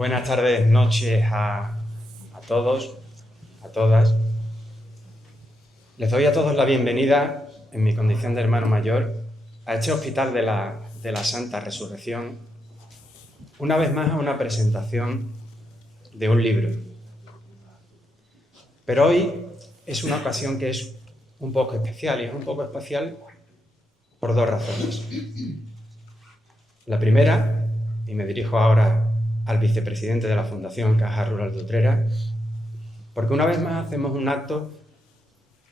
Buenas tardes, noches a todos, a todas. Les doy a todos la bienvenida, en mi condición de hermano mayor, a este Hospital de la Santa Resurrección, una vez más a una presentación de un libro. Pero hoy es una ocasión que es un poco especial, y es un poco especial por dos razones. La primera, y me dirijo ahora al vicepresidente de la Fundación Caja Rural de Utrera, porque una vez más hacemos un acto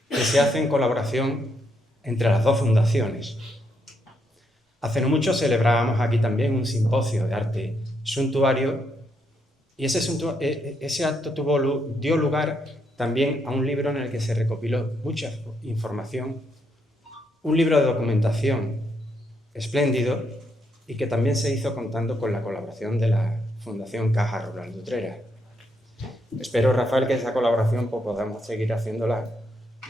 que se hace en colaboración entre las dos fundaciones. Hace no mucho celebrábamos aquí también un simposio de arte suntuario y ese acto dio lugar también a un libro en el que se recopiló mucha información, un libro de documentación espléndido y que también se hizo contando con la colaboración de la Fundación Caja Rural de Utrera. Espero, Rafael, que esa colaboración podamos seguir haciéndola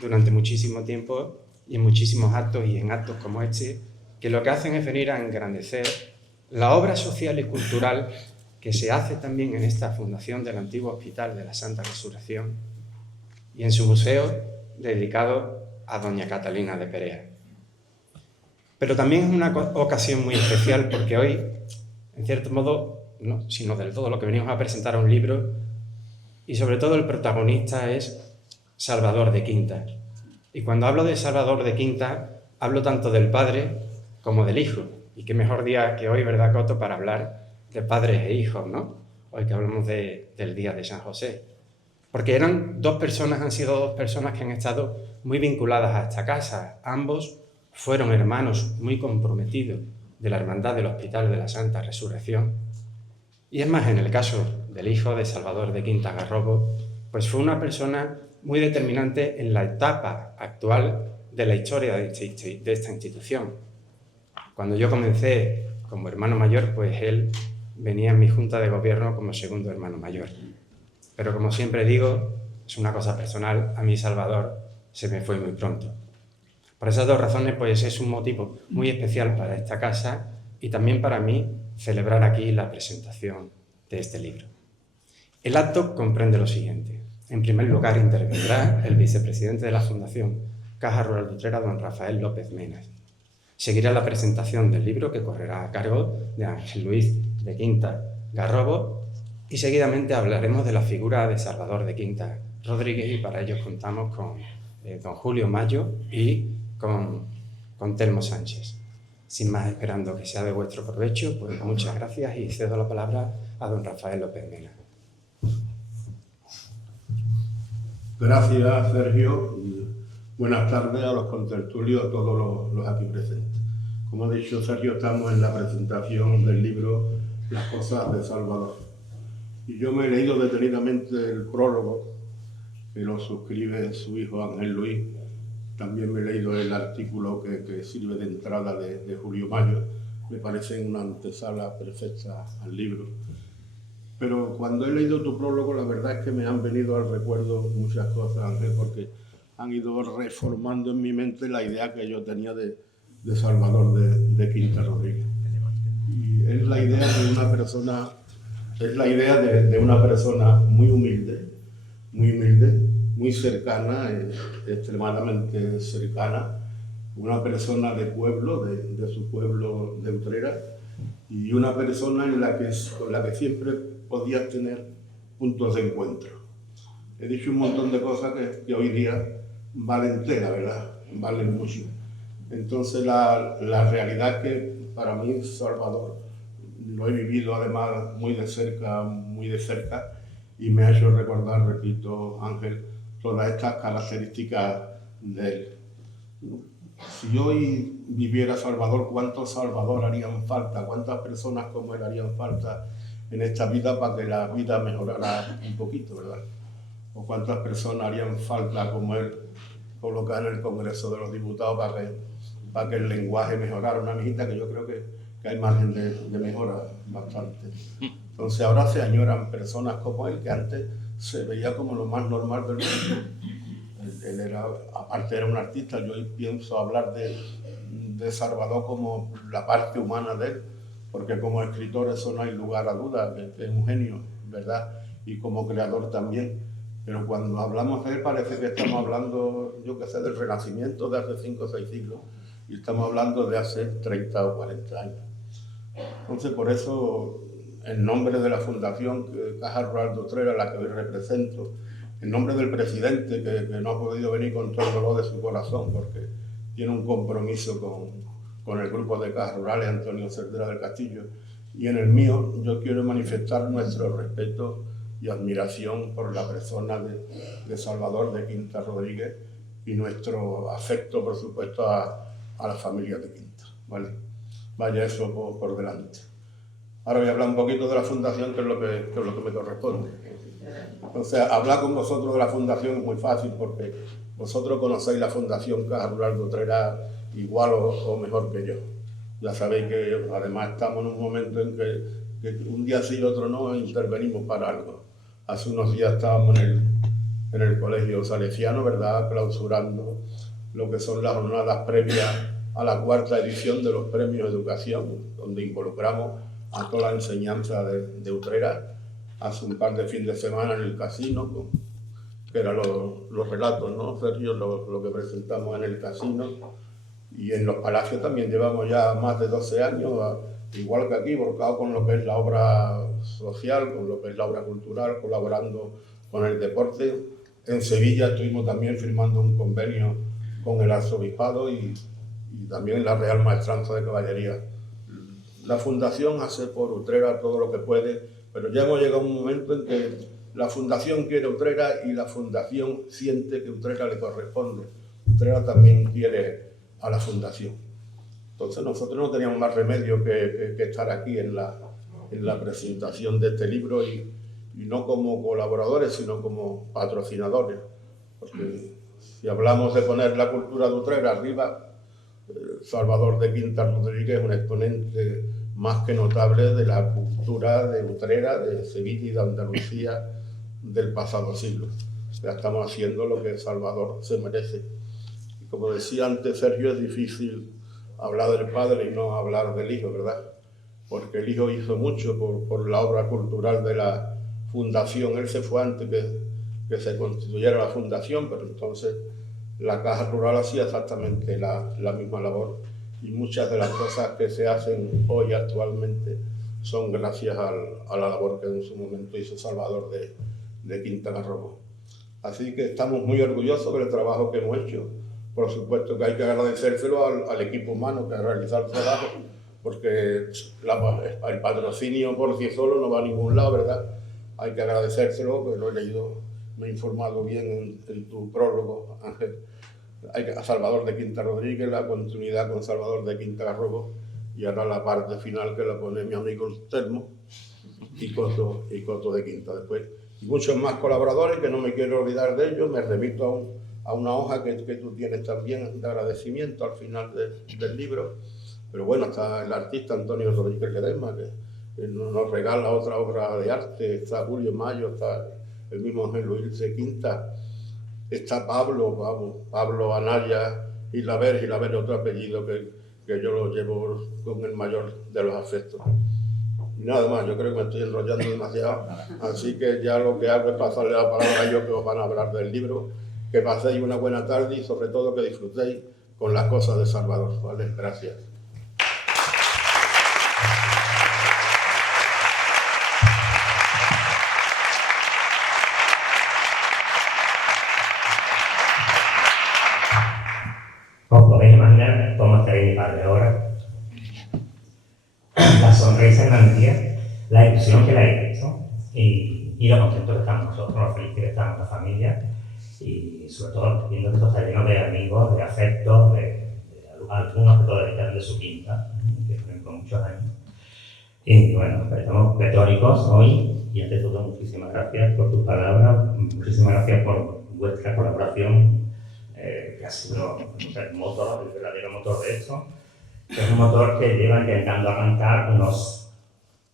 durante muchísimo tiempo y en muchísimos actos y en actos como este, que lo que hacen es venir a engrandecer la obra social y cultural que se hace también en esta fundación del antiguo Hospital de la Santa Resurrección y en su museo dedicado a doña Catalina de Perea. Pero también es una ocasión muy especial porque hoy, en cierto modo, no, sino del todo, lo que venimos a presentar a un libro y sobre todo el protagonista es Salvador de Quinta. Y cuando hablo de Salvador de Quinta, hablo tanto del padre como del hijo. Y qué mejor día que hoy, ¿verdad, Coto?, para hablar de padres e hijos, ¿no? Hoy que hablamos del Día de San José. Porque han sido dos personas que han estado muy vinculadas a esta casa. Ambos fueron hermanos muy comprometidos de la Hermandad del Hospital de la Santa Resurrección. Y es más, en el caso del hijo de Salvador de Quinta Garrobo, pues fue una persona muy determinante en la etapa actual de la historia de esta institución. Cuando yo comencé como hermano mayor, pues él venía en mi junta de gobierno como segundo hermano mayor. Pero como siempre digo, es una cosa personal, a mí Salvador se me fue muy pronto. Por esas dos razones, pues es un motivo muy especial para esta casa y también para mí celebrar aquí la presentación de este libro. El acto comprende lo siguiente. En primer lugar, intervendrá el vicepresidente de la Fundación Caja Rural de Utrera, don Rafael López Menas. Seguirá la presentación del libro, que correrá a cargo de Ángel Luis de Quinta Garrobo, y seguidamente hablaremos de la figura de Salvador de Quinta Rodríguez, y para ello contamos con don Julio Mayo y con Telmo Sánchez. Sin más, esperando que sea de vuestro provecho, pues muchas gracias y cedo la palabra a don Rafael López Mena. Gracias, Sergio. Buenas tardes a los contertulios, a todos los aquí presentes. Como ha dicho Sergio, estamos en la presentación del libro Las cosas de Salvador. Y yo me he leído detenidamente el prólogo, que lo suscribe su hijo Ángel Luis. También me he leído el artículo que sirve de entrada de Julio Mayo. Me parece una antesala perfecta al libro. Pero cuando he leído tu prólogo, la verdad es que me han venido al recuerdo muchas cosas, Ángel, porque han ido reformando en mi mente la idea que yo tenía de Salvador de Quinta Rodríguez. Y es la idea de una persona, muy humilde, muy cercana, extremadamente cercana, una persona de pueblo, de su pueblo de Utrera, y una persona con la que siempre podías tener puntos de encuentro. He dicho un montón de cosas que hoy día valen tela, ¿verdad? Valen mucho. Entonces la realidad es que para mí Salvador lo he vivido además muy de cerca, y me ha hecho recordar, repito, Ángel, todas estas características de él. Si hoy viviera Salvador, ¿cuántos Salvador harían falta? ¿Cuántas personas como él harían falta en esta vida para que la vida mejorara un poquito, verdad? ¿O cuántas personas harían falta como él colocar en el Congreso de los Diputados para que el lenguaje mejorara? Una mijita que yo creo que hay margen de mejora bastante. Entonces ahora se añoran personas como él, que antes se veía como lo más normal del mundo. Él era, aparte era un artista. Yo hoy pienso hablar de Salvador como la parte humana de él, porque como escritor eso no hay lugar a duda, que es un genio, ¿verdad? Y como creador también. Pero cuando hablamos de él parece que estamos hablando, yo qué sé, del Renacimiento de hace 5 o 6 siglos, y estamos hablando de hace 30 o 40 años. Entonces, por eso, en nombre de la Fundación Caja Rural de Utrera, la que hoy represento, en nombre del presidente, que no ha podido venir con todo el dolor de su corazón, porque tiene un compromiso con el grupo de Cajas Rurales, Antonio Cervera del Castillo, y en el mío, yo quiero manifestar nuestro respeto y admiración por la persona de Salvador de Quinta Rodríguez y nuestro afecto, por supuesto, a la familia de Quinta, ¿vale? Vaya eso por delante. Ahora voy a hablar un poquito de la Fundación, que es lo que me corresponde. Entonces, hablar con vosotros de la Fundación es muy fácil, porque vosotros conocéis la Fundación Caja Rural de Utrera igual o mejor que yo. Ya sabéis que además estamos en un momento en que un día sí y otro no intervenimos para algo. Hace unos días estábamos en el Colegio Salesiano, ¿verdad?, clausurando lo que son las jornadas previas a la 4ª edición de los Premios de Educación, donde involucramos a toda la enseñanza de Utrera. Hace un par de fines de semana en el casino, que eran los relatos, ¿no, Sergio? Lo que presentamos en el casino. Y en los palacios también llevamos ya más de 12 años, igual que aquí, volcado con lo que es la obra social, con lo que es la obra cultural, colaborando con el deporte. En Sevilla estuvimos también firmando un convenio con el arzobispado y también la Real Maestranza de Caballería. La Fundación hace por Utrera todo lo que puede, pero ya hemos llegado a un momento en que la Fundación quiere Utrera y la Fundación siente que Utrera le corresponde. Utrera también quiere a la Fundación. Entonces nosotros no teníamos más remedio que estar aquí en la presentación de este libro y no como colaboradores, sino como patrocinadores. Porque si hablamos de poner la cultura de Utrera arriba, Salvador de Quinta Rodríguez es un exponente más que notable de la cultura de Utrera, de Sevilla y de Andalucía del pasado siglo. Ya estamos haciendo lo que Salvador se merece. Y como decía antes Sergio, es difícil hablar del padre y no hablar del hijo, ¿verdad? Porque el hijo hizo mucho por la obra cultural de la Fundación. Él se fue antes que se constituyera la Fundación, pero entonces la Caja Rural hacía exactamente la misma labor y muchas de las cosas que se hacen hoy actualmente son gracias a la labor que en su momento hizo Salvador de Quinta Garrobo. Así que estamos muy orgullosos del trabajo que hemos hecho. Por supuesto que hay que agradecérselo al equipo humano que ha realizado el trabajo, porque el patrocinio por sí solo no va a ningún lado, ¿verdad? Hay que agradecérselo, que lo he leído, me he informado bien en tu prólogo, Ángel. A Salvador de Quinta Rodríguez, la continuidad con Salvador de Quinta Garrobo, y ahora la parte final que la pone mi amigo Telmo y Coto de Quinta después. Y muchos más colaboradores que no me quiero olvidar de ellos. Me remito a una hoja que tú tienes también de agradecimiento al final del libro. Pero bueno, está el artista Antonio Rodríguez Ledesma, que nos regala otra obra de arte. Está Julio Mayo, está el mismo Ángel Luis de Quinta. Está Pablo Anaya Gilaber, otro apellido que yo lo llevo con el mayor de los afectos. Y nada más, yo creo que me estoy enrollando demasiado, así que ya lo que hago es pasarle la palabra a ellos que os van a hablar del libro. Que paséis una buena tarde y sobre todo que disfrutéis con las cosas de Salvador, ¿vale? Gracias. Os podéis imaginar cómo estaría mi padre ahora. La sonrisa en la mía, la ilusión que le ha hecho y lo contentos que estamos nosotros, lo felices que estamos la familia y sobre todo viendo que esto está lleno de amigos, de afectos, de algunos que todavía están de su quinta, que tienen con muchos años. Y bueno, estamos pletónicos hoy y ante todo muchísimas gracias por tus palabras, muchísimas gracias por vuestra colaboración. Que ha sido el motor, el verdadero motor de esto, que es un motor que lleva intentando arrancar unos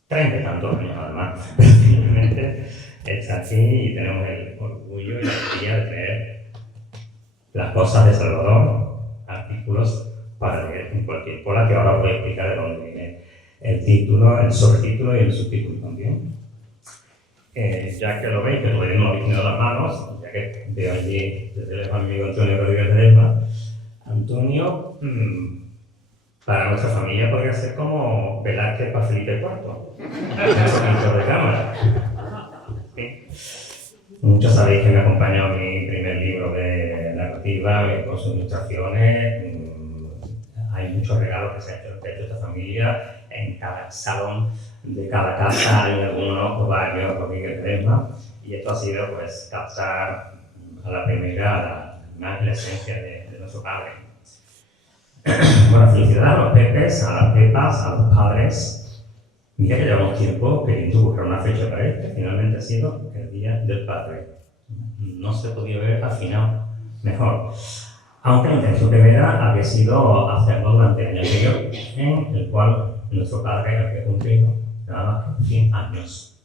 30 y tantos años además. Finalmente está aquí y tenemos el orgullo y la alegría de tener las cosas de Salvador, artículos para leer en cualquier cola, que ahora os voy a explicar de dónde viene el título, el sobretítulo y el subtítulo también. Ya que lo veis, que todavía no lo habéis tenido en las manos, ya que veo allí desde el amigo Antonio Rodríguez de Ledesma. Antonio, para nuestra familia podría ser como Velázquez para Felipe IV, pintor de cámara. Sí. Muchos sabéis que me acompañó mi primer libro de narrativa con sus ilustraciones. Hay muchos regalos que se ha hecho esta familia. En cada salón de cada casa hay algunos o varios Rodríguez de Ledesma. Y esto ha sido pues captar a la primera la esencia de nuestro padre. Bueno, felicidades a los Pepes, a las Pepas, a los padres. Mira que llevamos tiempo queriendo buscar una fecha para esto. Finalmente ha sido el Día del Padre. No se podía haber afinado mejor. Aunque la intención primera había sido hacerlo durante el año anterior, en el cual nuestro padre había cumplido nada más que 100 años.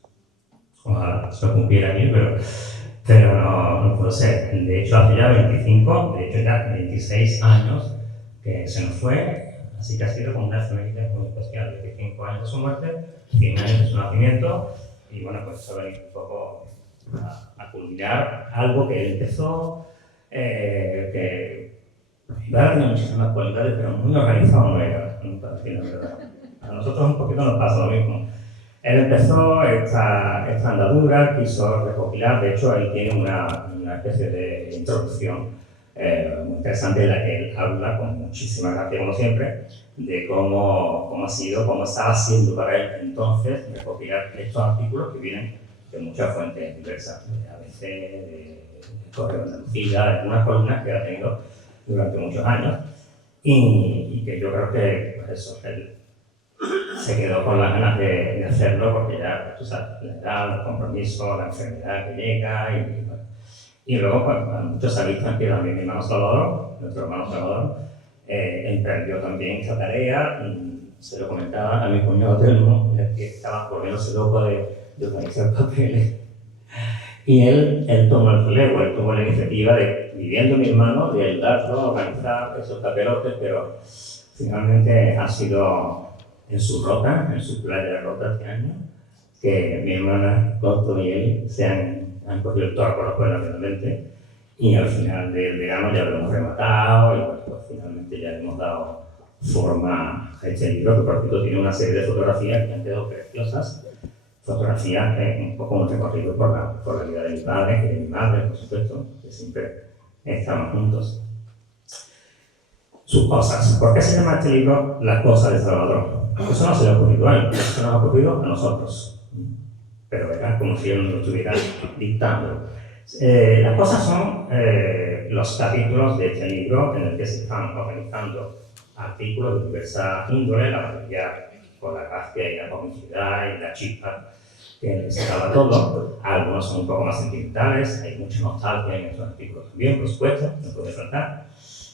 Ojalá se lo cumpliera bien, pero no pudo ser. De hecho, hace ya 25, de hecho ya 26 años que se nos fue, así que ha sido como una efeméride muy especial. 25 años de su muerte, 100 años de su nacimiento, y bueno, pues eso ha venido un poco a culminar algo que él empezó, que Ibarra tiene muchísimas cualidades, pero muy organizado no era, para decir la verdad. A nosotros un poquito nos pasa lo mismo. Él empezó esta andadura, quiso recopilar, de hecho él tiene una especie de introducción muy interesante en la que él habla con muchísima gracia, como siempre, de cómo ha sido, cómo estaba siendo para él entonces recopilar estos artículos que vienen de muchas fuentes diversas, de ABC, de Correo de Andalucía, de algunas columnas que ha tenido durante muchos años, y que yo creo que pues eso, él se quedó con las ganas de hacerlo porque ya, tú sabes, la edad, los compromisos, la enfermedad que llega, y luego, pues, muchos sabéis que también mi hermano Salvador, nuestro hermano Salvador, emprendió también esta tarea. Se lo comentaba a mi cuñado Telmo, que estaba volviéndose loco de organizar papeles. Y él tomó el relevo, él tomó la iniciativa de, viviendo mi hermano, de ayudarlo a organizar esos papelotes, pero finalmente ha sido en su rota, en su playa de rota este año, que mi hermana Costo y él se han cogido el toro por la cuerda realmente, y al final del verano ya lo hemos rematado y bueno, pues finalmente ya le hemos dado forma a este libro, que por cierto tiene una serie de fotografías que han quedado preciosas, fotografías un poco un recorrido por la vida de mi padre y de mi madre, por supuesto, que siempre estaban juntos. Sus cosas. ¿Por qué se llama este libro Las cosas de Salvador? Eso no se le ha ocurrido a él, eso nos ha ocurrido a nosotros. Pero era como si él nos lo estuviera dictando. Las cosas son los capítulos de este libro en el que se están organizando artículos de diversa índole, la mayoría con la gracia y la comicidad y la chispa que necesitaba todo. Algunos son un poco más sentimentales, hay mucha nostalgia en estos artículos también, por supuesto, no puede faltar.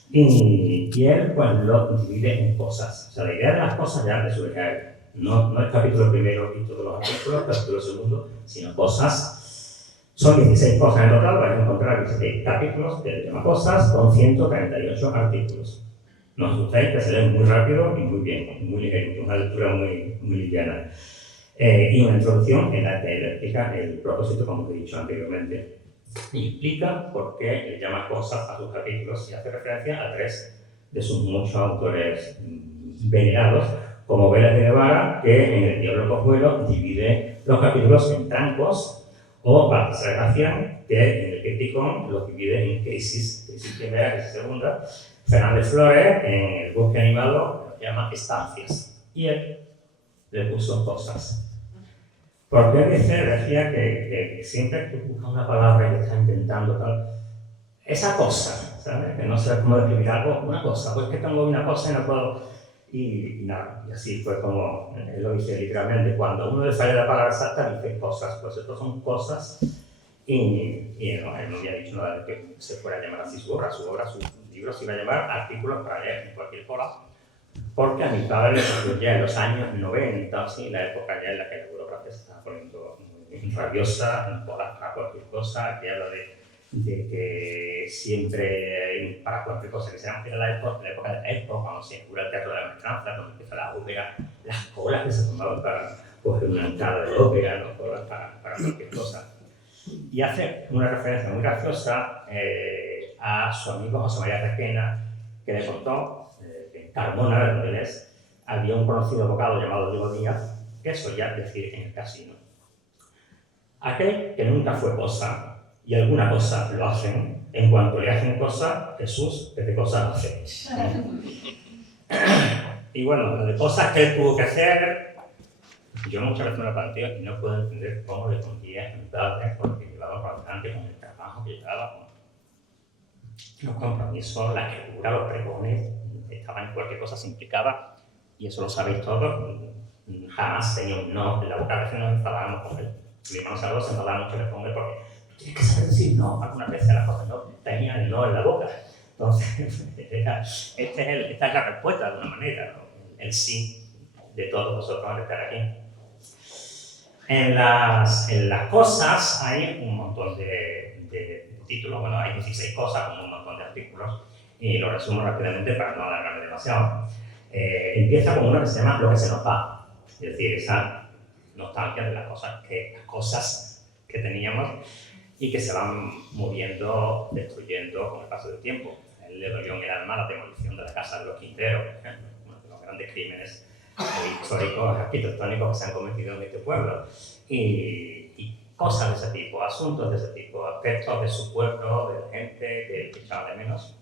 Y él pues lo divide en cosas. O sea, la idea de las cosas ya le surge a él. No el capítulo primero y todos los artículos, el capítulo segundo, sino cosas. Son 16 cosas en total, vais a encontrar 16 capítulos que se llaman cosas con 138 artículos. No os asustéis, que se leen muy rápido y muy bien, muy ligero, una lectura muy liviana. Y una introducción en la que él explica el propósito, como he dicho anteriormente. Y explica por qué le llama cosas a sus capítulos y hace referencia a 3 de sus muchos autores venerados, como Vélez de Guevara, que en El Diablo Cojuelo divide los capítulos en trancos, o Baltasar Gracián, que en El Criticón los divide en crisis primera, crisis segunda. Fernández Flores, en El Bosque Animado, los llama estancias. Y él le puso cosas. Porque decía que siempre que busca una palabra y está intentando tal, esa cosa, ¿sabes? Que no sé cómo describir algo, una cosa, pues que tengo una cosa y no puedo. Y nada, y así fue como él lo dice literalmente. Cuando uno le sale la palabra exacta, dice cosas, pues estas son cosas. Y no, él no había dicho nada de que se fuera a llamar así su libro se iba a llamar Artículos para leer en cualquier hora. Porque a mi padre, ya en los años 90, así, la época ya en la que la burocracia se estaba poniendo muy rabiosa, para cualquier cosa, que habla de que siempre, para cualquier cosa que sea, era la época de Expo, cuando se inaugura el Teatro de la Maestranza, cuando empieza la ópera, las colas que se tomaban para coger una entrada de ópera, ¿no? Colas para cualquier cosa. Y hace una referencia muy graciosa a su amigo José María Requena, que le contó que en Carmona, de donde él es, había un conocido abogado llamado Diego Díaz que solía decir en el casino: aquel que nunca fue cosa y alguna cosa lo hacen, en cuanto le hacen cosa, Jesús, ¿qué de cosas hace? Y bueno, lo de cosas que él tuvo que hacer, yo muchas veces me lo planteo y no puedo entender cómo le conseguía en padre, porque llevaba por delante con el trabajo que llevaba, con los compromisos, la escritura, los pregones, estaba en cualquier cosa, se implicaba, y eso lo sabéis todos, jamás tenía un no en la boca. A veces nos enfadábamos con él, si íbamos a algo se enfadaba mucho con él porque tienes que saber decir no, algunas veces las cosas no tenían el no en la boca. Entonces, esta es la respuesta de una manera, ¿no? El sí de todos nosotros al estar aquí. En las cosas hay un montón de títulos, bueno, hay 16 cosas con un montón de artículos, y lo resumo rápidamente para no alargarme demasiado. Empieza con uno que se llama Lo que se nos va, es decir, esa nostalgia de las cosas que teníamos y que se van moviendo, destruyendo con el paso del tiempo. A él le dolió en el alma la demolición de la casa de los Quinteros, uno de los grandes crímenes históricos, arquitectónicos que se han cometido en este pueblo. Y cosas de ese tipo, asuntos de ese tipo, aspectos de su pueblo, de la gente que echaba de menos.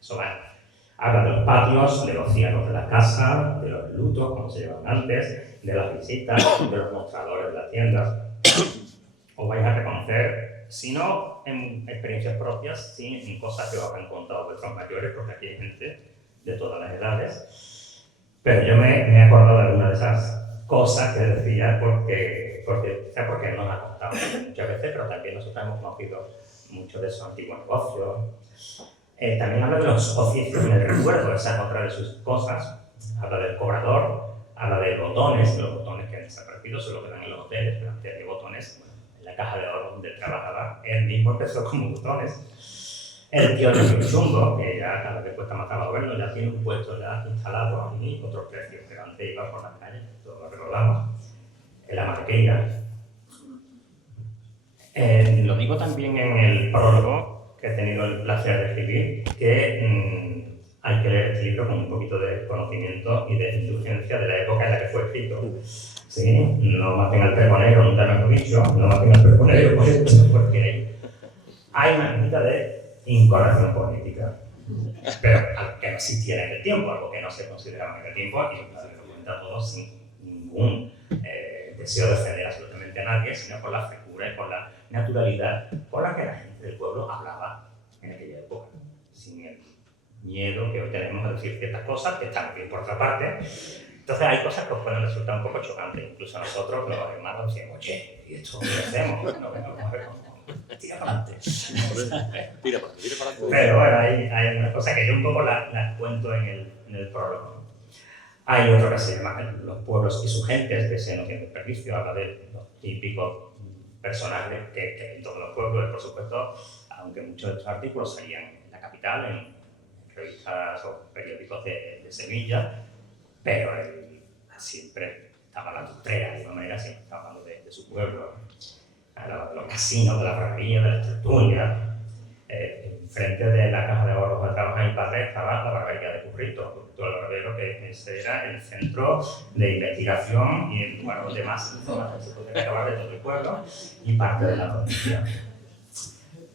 Eso va. Habla de los patios, de los cielos de la casa, de los lutos, como se llevaban antes, de las visitas, de los mostradores de las tiendas. Os vais a reconocer, si no en experiencias propias, sí en cosas que os han contado vuestros mayores, porque aquí hay gente de todas las edades. Pero yo me he acordado de alguna de esas cosas que decía porque nos ha contado muchas veces, pero también nosotros hemos conocido muchos de esos antiguos negocios. También habla de los oficios en el recuerdo, esa es otra de sus cosas. Habla del cobrador, habla de botones, los botones que han desaparecido, solo quedan en los hoteles, pero antes de botones, bueno, en la caja de oro donde él trabajaba, él mismo empezó como botones. El tío de chungo, que ya cada vez cuesta más trabajo verlo, ya tiene un puesto ya instalado a otros precios, pero antes iba por la calle, todos lo recordamos. La marqueira. Lo digo también en el prólogo, que he tenido el placer de escribir, que hay que leer este libro con un poquito de conocimiento y de indulgencia de la época en la que fue escrito. ¿Sí? No maten al pregonero, nunca mejor dicho, no maten al pregonero, porque hay una medida de incorrección política. Pero algo que no existía en aquel tiempo, algo que no se consideraba en aquel tiempo, y lo cuenta todo sin ningún deseo de ofender absolutamente a nadie, sino por la frescura y por la naturalidad con la que la gente del pueblo hablaba en aquella época, sin el miedo que hoy tenemos de decir ciertas cosas, que están bien por otra parte. Entonces hay cosas que os pueden resultar un poco chocantes, incluso a nosotros, los hermanos, decíamos, oye, ¿y esto qué hacemos? Bueno, tira para adelante. Tira para adelante. Pero bueno, hay una cosa que yo un poco las cuento en el prólogo. Hay otro que se llama Los pueblos y sus gentes, que ese no tiene desperdicio, habla de los típicos personajes que hay en todos los pueblos, por supuesto, aunque muchos de estos artículos salían en la capital, en revistas o periódicos de Sevilla, pero él siempre estaba en la tustrera, de alguna manera, siempre estaba hablando de su pueblo. Hablaba de los casinos, de la barbería, de las tertulias. Frente de la caja de ahorros donde trabajaba mi padre estaba la barbería de Currito, el barbero, que ese era el centro de investigación y el lugar donde más información se podía recabar de todo el pueblo y parte de la provincia.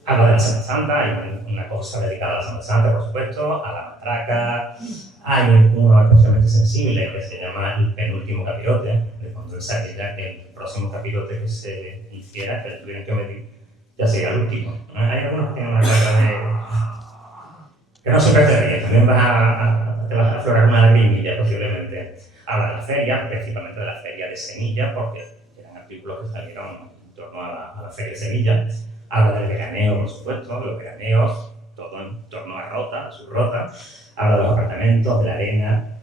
Habla de la Semana Santa, hay una cosa dedicada a la Semana Santa, por supuesto, a la matraca. Hay uno especialmente sensible que se llama El penúltimo capirote, de cuando él sabía que el próximo capirote que se hiciera, que le tuvieran que medir, ya sería el último. Hay algunos que tienen una carga que no siempre te ríes, también te vas a aflorar una lagrimilla posiblemente. Habla de la feria, principalmente de la feria de Semilla, porque eran artículos que salieron en torno a la feria de Semilla. Habla del veraneo, por supuesto, de los veraneos, todo en torno a Rota, a su Rota. Habla de los apartamentos, de la arena,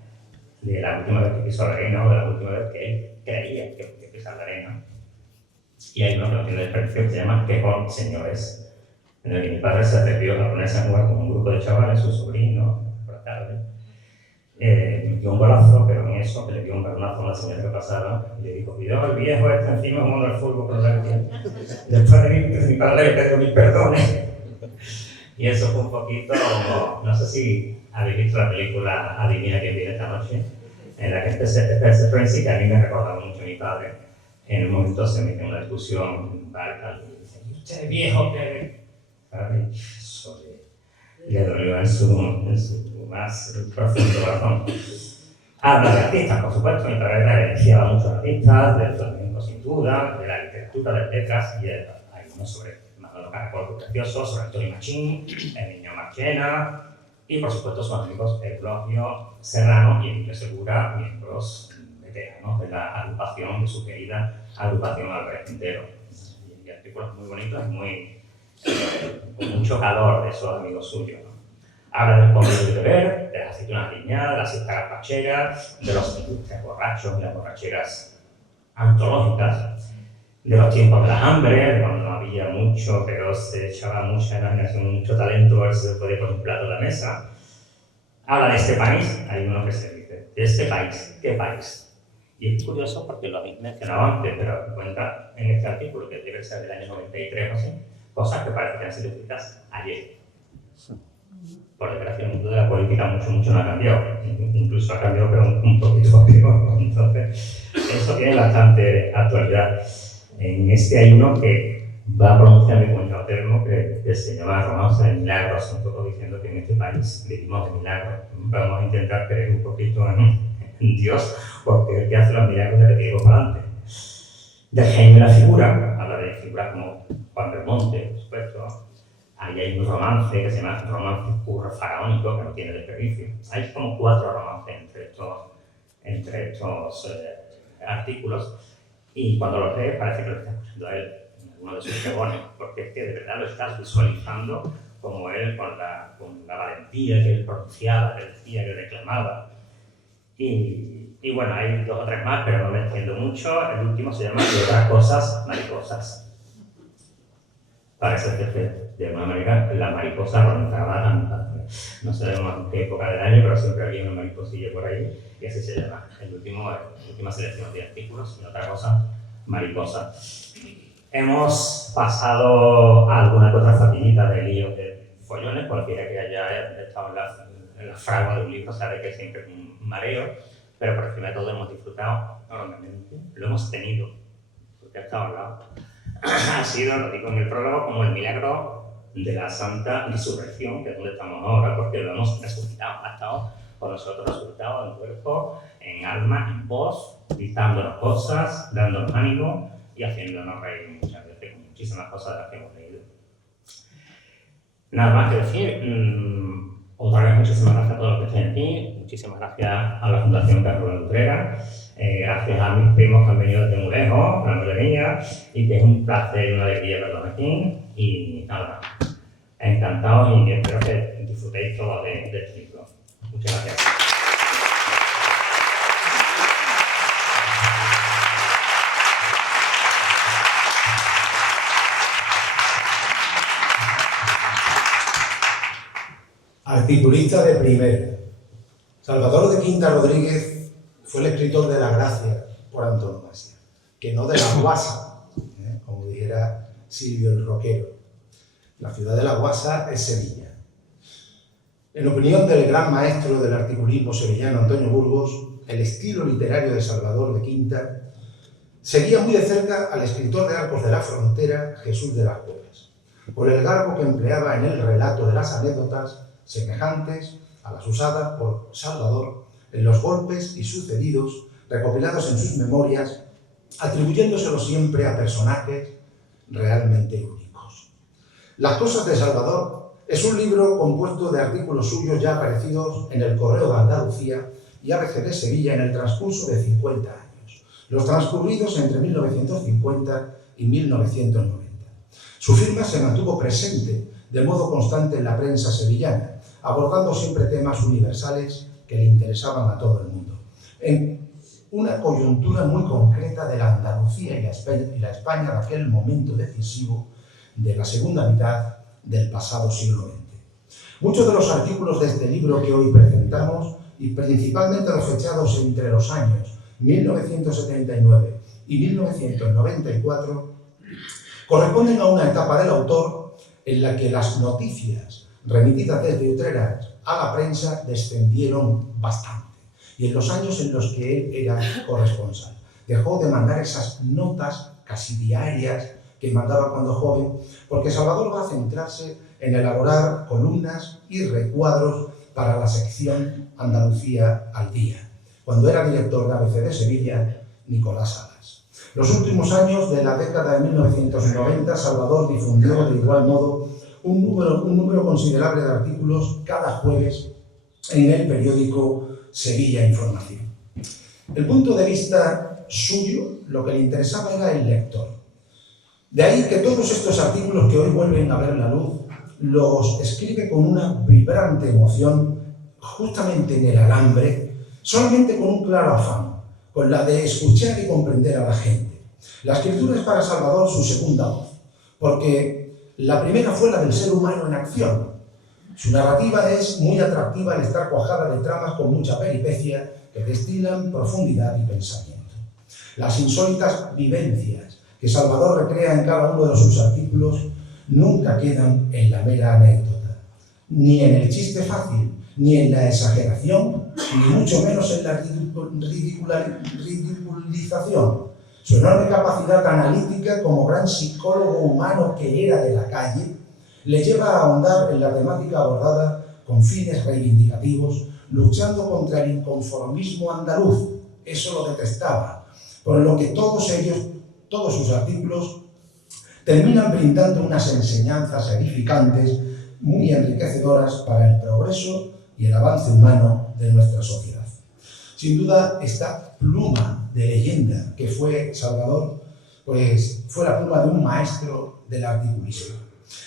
de la última vez que pisó la arena o de la última vez que él creía que pisaba la arena. Y hay uno que no tiene desperdicio que se llama Qué con señores. en el que mi padre se atrevió a ponerse a jugar con un grupo de chavales, sus sobrinos, por la tarde. Me dio un golazo, pero en eso, que le dio un balonazo a una señora que pasaba y le dijo: cuidado, el viejo está encima jugando al fútbol con la tía. Después de mi padre le pidió mis perdones. Y eso fue un poquito, no sé si habéis visto la película Adivina quién viene esta noche, en la que Spencer Tracy, que a mí me recordaba mucho a mi padre, en un momento se mete en una discusión en un bar y dice: ¿y usted viejo qué? Eso le dolió en su más profundo corazón. Habla de artistas, por supuesto, mi padre referenciaba muchos artistas, del flamenco sin duda, de la literatura, de letras, y hay uno sobre Manolo Caracol Precioso, sobre Antonio Machín, el niño Marchena, y por supuesto sus amigos Eulogio Serrano y Emilio Segura, miembros veteranos de la agrupación, de su querida agrupación Albert Quintero. Y artículos muy bonitos y muy, con mucho calor de esos amigos suyos, ¿no? Habla del comer y beber, de las aceitunas aliñadas, de las siestas gazpacheras, de los ilustres borrachos y las borracheras antológicas, de los tiempos de la hambre, cuando no había mucho, pero se echaba mucha imaginación, mucho talento, a ver si se podía poner un plato en la mesa. Habla de este país, hay uno que se dice: ¿de este país? ¿Qué país? Y es curioso porque lo habéis mencionado antes, pero cuenta en este artículo, que debe ser del año 93 o así, cosas que parecen que han sido escritas ayer. Por desgracia, el mundo de la política mucho no ha cambiado, incluso ha cambiado, pero un poquito peor. Entonces, eso tiene bastante actualidad. En este hay uno que va a pronunciar mi cuñado eterno, que se llama Romance de Milagros, un poco diciendo que en este país vivimos de milagros. Vamos a intentar creer un poquito en Dios, porque es el que hace los milagros de que digo para adelante. Del genio de la figura, habla de figuras como Juan Belmonte, por supuesto. Ahí hay un romance que se llama Romance faraónico, que no tiene desperdicio. Hay como 4 romances entre estos artículos, y cuando los lees parece que lo estás escuchando a él en alguno de sus pregones, porque es que de verdad lo estás visualizando como él, con la valentía que él pronunciaba, que decía, que declamaba. Y bueno, hay 2 o 3 más, pero no me extiendo mucho. El último se llama De otras cosas mariposas. Parece que de alguna manera la mariposa rondaba a mi padre. No sabemos en qué época del año, pero siempre había una mariposilla por ahí, y así se llama la última selección de artículos, y otra cosa, mariposa. Hemos pasado alguna que otra fatiguita de líos, de follones. Cualquiera que haya estado en la fragua de un libro sabe que siempre es un mareo, pero por encima de todo hemos disfrutado enormemente, lo hemos tenido, porque ha estado al lado. Ha sido, lo digo en el prólogo, como el milagro de la Santa Resurrección, que es donde estamos ahora, porque lo hemos resucitado, ha estado con nosotros resucitado en cuerpo, en alma, en voz, dictándonos cosas, dándonos ánimo y haciéndonos reír muchas veces con muchísimas cosas de las que hemos leído. Nada más que decir, otra vez muchísimas gracias a todos los que estén aquí, muchísimas gracias a la Fundación Carlos Utrera, gracias a mis primos que han venido desde muy lejos, la mayoría, y que es un placer y una alegría verlos aquí, y nada, encantados y espero que disfrutéis todos de este libro. Muchas gracias. Articulista de primera. Salvador de Quinta Rodríguez fue el escritor de la gracia por antonomasia, que no de la guasa, como dijera Silvio el Roquero. La ciudad de la guasa es Sevilla. En opinión del gran maestro del articulismo sevillano Antonio Burgos, el estilo literario de Salvador de Quinta seguía muy de cerca al escritor de Arcos de la Frontera, Jesús de las Cuevas, por el garbo que empleaba en el relato de las anécdotas semejantes a las usadas por Salvador en los golpes y sucedidos recopilados en sus memorias, atribuyéndoselo siempre a personajes realmente únicos. Las cosas de Salvador es un libro compuesto de artículos suyos ya aparecidos en el Correo de Andalucía y ABC de Sevilla en el transcurso de 50 años, los transcurridos entre 1950 y 1990. Su firma se mantuvo presente de modo constante en la prensa sevillana, abordando siempre temas universales que le interesaban a todo el mundo, en una coyuntura muy concreta de la Andalucía y la España de aquel momento decisivo de la segunda mitad del pasado siglo XX. Muchos de los artículos de este libro que hoy presentamos, y principalmente los fechados entre los años 1979 y 1994, corresponden a una etapa del autor en la que las noticias remitidas desde Utrera a la prensa descendieron bastante. Y en los años en los que él era corresponsal, dejó de mandar esas notas casi diarias que mandaba cuando joven, porque Salvador va a centrarse en elaborar columnas y recuadros para la sección Andalucía al Día, cuando era director de ABC de Sevilla, Nicolás Salas. Los últimos años de la década de 1990, Salvador difundió de igual modo un número considerable de artículos cada jueves en el periódico Sevilla Información. El punto de vista suyo, lo que le interesaba era el lector. De ahí que todos estos artículos que hoy vuelven a ver la luz los escribe con una vibrante emoción, justamente en el alambre, solamente con un claro afán, con la de escuchar y comprender a la gente. La escritura es para Salvador su segunda voz, porque la primera fue la del ser humano en acción. Su narrativa es muy atractiva al estar cuajada de tramas con mucha peripecia que destilan profundidad y pensamiento. Las insólitas vivencias que Salvador recrea en cada uno de sus artículos nunca quedan en la mera anécdota, ni en el chiste fácil, ni en la exageración, ni mucho menos en la ridiculización. Su enorme capacidad analítica como gran psicólogo humano que era de la calle le lleva a ahondar en la temática abordada con fines reivindicativos, luchando contra el inconformismo andaluz. Eso lo detestaba, por lo que todos sus artículos terminan brindando unas enseñanzas edificantes muy enriquecedoras para el progreso y el avance humano de nuestra sociedad. Sin duda, esta pluma de leyenda que fue Salvador, pues fue la pluma de un maestro del articulismo.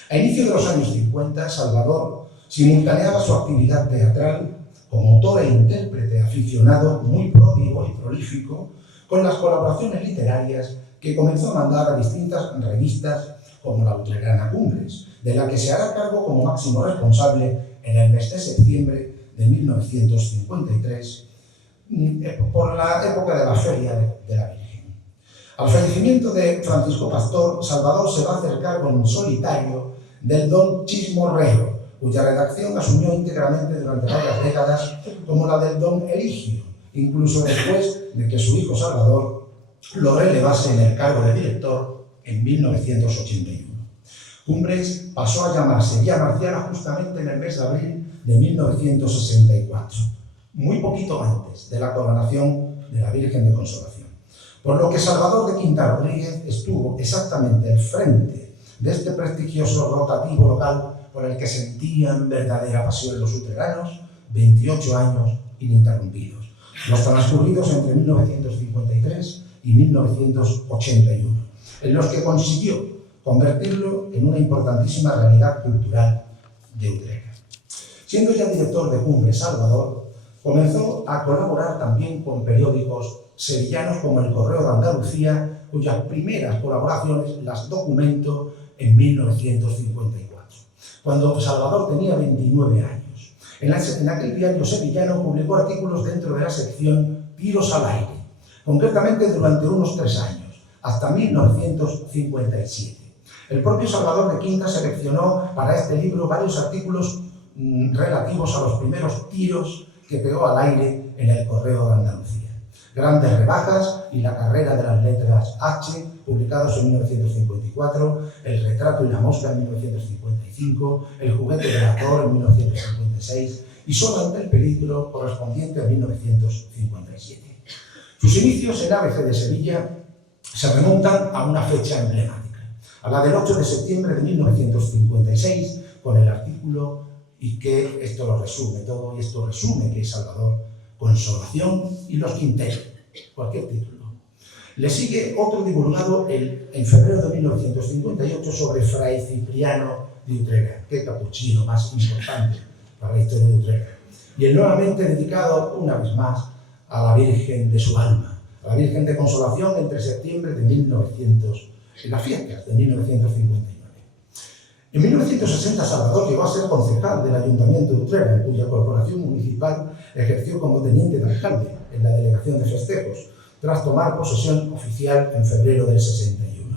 A inicios de los años 50, Salvador simultaneaba su actividad teatral como autor e intérprete aficionado muy pródigo y prolífico con las colaboraciones literarias que comenzó a mandar a distintas revistas como la Utrerana Cumbres, de la que se hará cargo como máximo responsable en el mes de septiembre de 1953, por la época de la Feria de la Virgen. Al fallecimiento de Francisco Pastor, Salvador se va a hacer cargo en solitario del don Chismorreo, cuya redacción asumió íntegramente durante varias décadas, como la del don Eligio, incluso después de que su hijo Salvador lo relevase en el cargo de director en 1981. Cumbres pasó a llamarse Vía Marciana justamente en el mes de abril de 1964, muy poquito antes de la coronación de la Virgen de Consolación. Por lo que Salvador de Quinta Rodríguez estuvo exactamente al frente de este prestigioso rotativo local por el que sentían verdadera pasión los utreranos, 28 años ininterrumpidos, los transcurridos entre 1953 y 1981, en los que consiguió convertirlo en una importantísima realidad cultural de Utrera. Siendo ya director de Cumbres, Salvador comenzó a colaborar también con periódicos sevillanos como El Correo de Andalucía, cuyas primeras colaboraciones las documento en 1954, cuando Salvador tenía 29 años. En aquel diario sevillano publicó artículos dentro de la sección Tiros al aire, concretamente durante unos 3 años, hasta 1957. El propio Salvador de Quinta seleccionó para este libro varios artículos relativos a los primeros tiros que pegó al aire en El Correo de Andalucía. Grandes rebajas y la carrera de las letras H, publicados en 1954, El retrato y la mosca en 1955, El juguete del actor en 1956 y Solo ante el peligro, correspondiente a 1957. Sus inicios en ABC de Sevilla se remontan a una fecha emblemática, a la del 8 de septiembre de 1956, con el artículo y que esto lo resume todo, y esto resume que es Salvador, Consolación y los Quinteros, cualquier título. Le sigue otro divulgado en febrero de 1958 sobre Fray Cipriano de Utrera, qué capuchino más importante para la historia de Utrera, y el nuevamente dedicado una vez más a la Virgen de su alma, a la Virgen de Consolación, entre septiembre de 1900, en las fiestas de 1959. En 1960 Salvador llegó a ser concejal del Ayuntamiento de Utrera, en cuya corporación municipal ejerció como teniente de alcalde en la delegación de festejos, tras tomar posesión oficial en febrero del 61.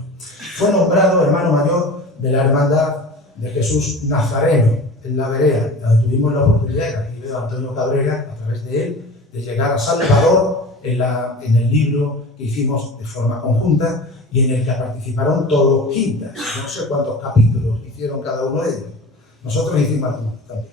Fue nombrado hermano mayor de la Hermandad de Jesús Nazareno, en La Berea, donde tuvimos la oportunidad, aquí veo a Antonio Cabrera, a través de él, de llegar a Salvador en el libro que hicimos de forma conjunta y en el que participaron todos quintas. No sé cuántos capítulos hicieron cada uno de ellos. Nosotros hicimos algunos también.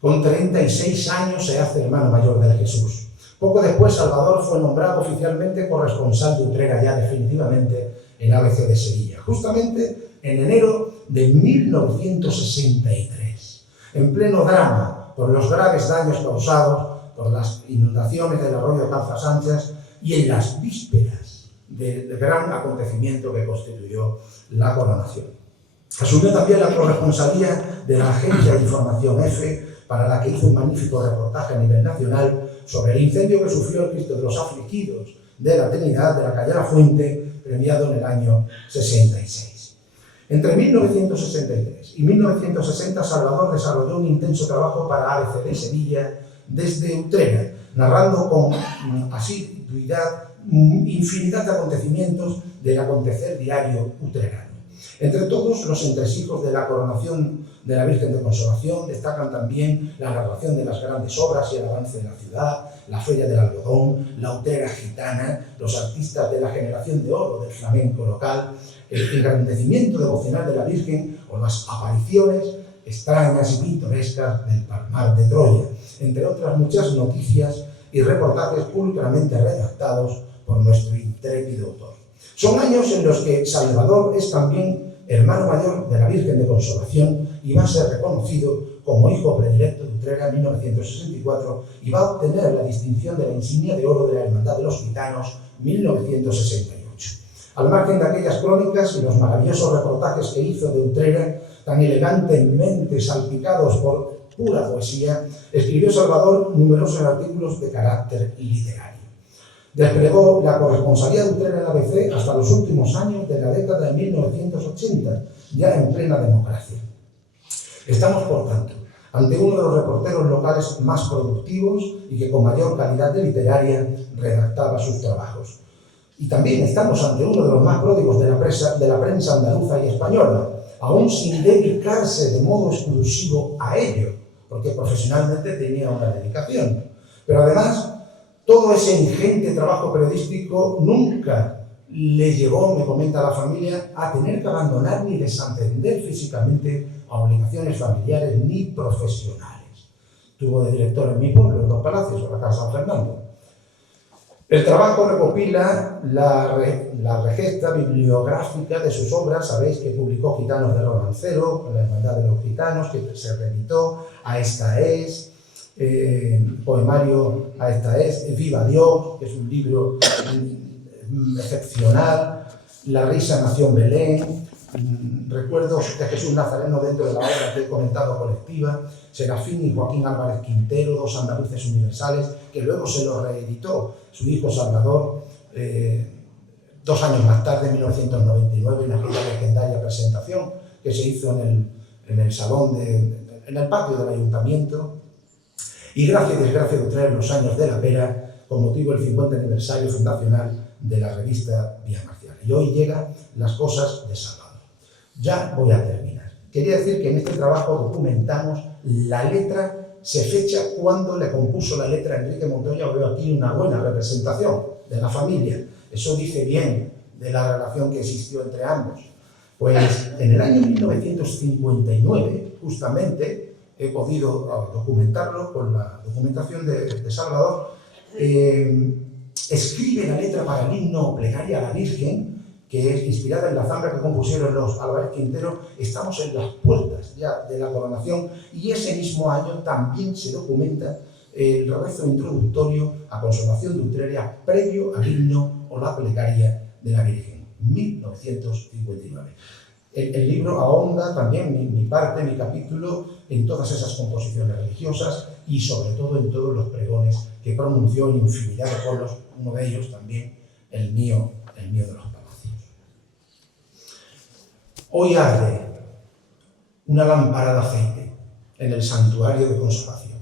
Con 36 años se hace hermano mayor de Jesús. Poco después, Salvador fue nombrado oficialmente corresponsal de Utrera, ya definitivamente en ABC de Sevilla, justamente en enero de 1963, en pleno drama por los graves daños causados por las inundaciones del arroyo Calzasanchas y en las vísperas del gran acontecimiento que constituyó la coronación. Asumió también la corresponsalía de la Agencia de Información EFE, para la que hizo un magnífico reportaje a nivel nacional sobre el incendio que sufrió el Cristo de los Afligidos de la Trinidad de la calle La Fuente, premiado en el año 66. Entre 1963 y 1960, Salvador desarrolló un intenso trabajo para ABC de Sevilla desde Utrera, narrando con asiduidad infinidad de acontecimientos del acontecer diario utrerano. Entre todos los entresijos de la coronación de la Virgen de Consolación destacan también la narración de las grandes obras y el avance de la ciudad, la Feria del Algodón, la Utrera Gitana, los artistas de la generación de oro del flamenco local, el engrandecimiento devocional de la Virgen o las apariciones extrañas y pintorescas del Palmar de Troya, entre otras muchas noticias y reportajes públicamente redactados por nuestro intrépido autor. Son años en los que Salvador es también hermano mayor de la Virgen de Consolación y va a ser reconocido como hijo predilecto de Utrera en 1964 y va a obtener la distinción de la insignia de oro de la Hermandad de los Gitanos 1968. Al margen de aquellas crónicas y los maravillosos reportajes que hizo de Utrera, tan elegantemente salpicados por pura poesía, escribió Salvador numerosos artículos de carácter literario. Desplegó la corresponsalía de Utrera en la ABC hasta los últimos años de la década de 1980, ya en plena democracia. Estamos, por tanto, ante uno de los reporteros locales más productivos y que con mayor calidad literaria redactaba sus trabajos. Y también estamos ante uno de los más pródigos de la prensa andaluza y española, aún sin dedicarse de modo exclusivo a ello, porque profesionalmente tenía una dedicación. Pero además, todo ese ingente trabajo periodístico nunca le llevó, me comenta la familia, a tener que abandonar ni desatender físicamente a obligaciones familiares ni profesionales. Tuvo de director en mi pueblo, en Los Palacios, o la Casa San Fernando. El trabajo recopila la regesta bibliográfica de sus obras. Sabéis que publicó Gitanos de Romancero, con la Hermandad de los Gitanos, que se reeditó, A esta es, poemario A esta es, Viva Dios, que es un libro excepcional, La risa nació en Belén, recuerdos de Jesús Nazareno dentro de la obra que he comentado colectiva, Serafín y Joaquín Álvarez Quintero, dos andaluces universales, que luego se lo reeditó su hijo Salvador 2 años más tarde, en 1999, en aquella legendaria presentación que se hizo en el salón, en el patio del ayuntamiento. Y gracia y desgracia de Utrera en los años de la Pera, con motivo del 50 aniversario fundacional de la revista Vía Marcial. Y hoy llegan las cosas de Salvador. Ya voy a terminar. Quería decir que en este trabajo documentamos la letra, se fecha cuando le compuso la letra a Enrique Montoya. Veo aquí una buena representación de la familia. Eso dice bien de la relación que existió entre ambos. Pues en el año 1959, justamente, he podido documentarlo con la documentación de Salvador, escribe la letra para el himno Plegaria a la Virgen, que es inspirada en la zambra que compusieron los Álvarez Quintero. Estamos en las puertas ya de la coronación y ese mismo año también se documenta el rezo introductorio a Consolación de Utrera previo al himno o la Plegaria de la Virgen, 1959. El libro ahonda también mi parte, mi capítulo, en todas esas composiciones religiosas y sobre todo en todos los pregones que pronunció en infinidad de pueblos, uno de ellos también el mío de Los Palacios. Hoy arde una lámpara de aceite en el santuario de Consolación.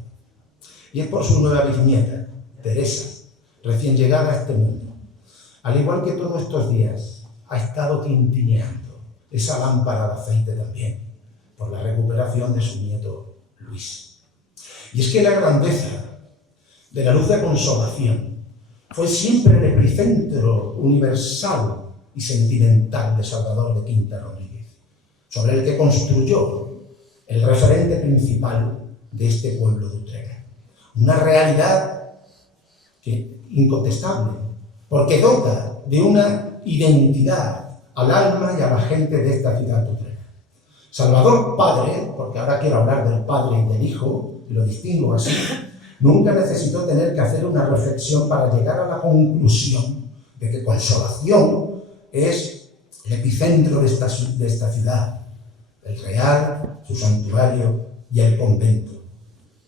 Y es por su nueva bisnieta, Teresa, recién llegada a este mundo. Al igual que todos estos días, ha estado tintineando esa lámpara de aceite también, por la recuperación de su nieto Luis. Y es que la grandeza de la luz de Consolación fue siempre el epicentro universal y sentimental de Salvador de Quinta Rodríguez, sobre el que construyó el referente principal de este pueblo de Utrera. Una realidad incontestable, porque dota de una identidad al alma y a la gente de esta ciudad de Utrera. Salvador Padre, porque ahora quiero hablar del Padre y del Hijo, y lo distingo así, nunca necesitó tener que hacer una reflexión para llegar a la conclusión de que Consolación es el epicentro de esta ciudad, el Real, su santuario y el convento.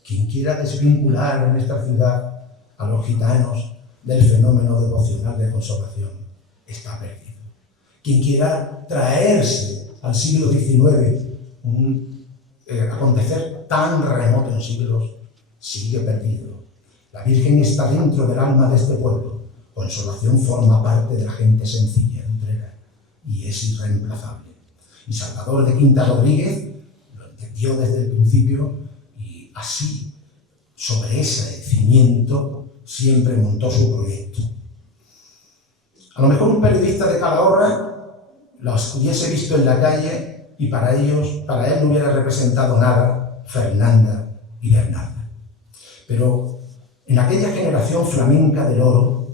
Quien quiera desvincular en esta ciudad a los gitanos del fenómeno devocional de Consolación está perdido. Quien quiera traerse al siglo XIX un acontecer tan remoto en siglos, sigue perdido. La Virgen está dentro del alma de este pueblo. Consolación forma parte de la gente sencilla de Utrera y es irreemplazable. Y Salvador de Quinta Rodríguez lo entendió desde el principio y así, sobre ese cimiento, siempre montó su proyecto. A lo mejor un periodista de Calahorra los hubiese visto en la calle y para él no hubiera representado nada Fernanda y Bernarda. Pero en aquella generación flamenca del oro,